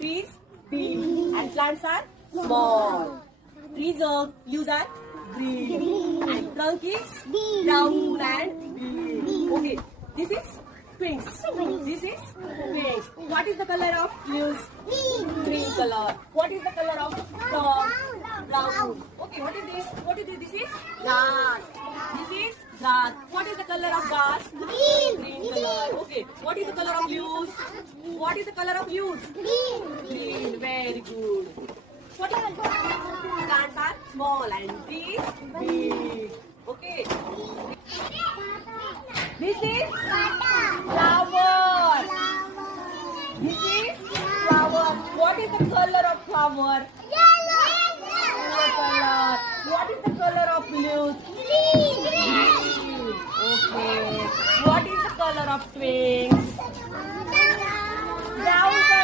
trees big and plants are small. Trees leaves are green and trunk is brown and big. Okay, this is twins. This is twins. What is the color of leaves? Green color. What is the color of trunk? Brown. Okay, what is this? What is this? This is grass. This is grass. What is the color of grass? Green color. Okay. What is the color of leaves? What is the color of leaves? Green. Very good. What is the plants are small and trees big. Okay. This is flower. This is flower. What is the color of flower? Yellow color. What is the color of leaves? Green. Okay. What is the color of twigs? Brown color.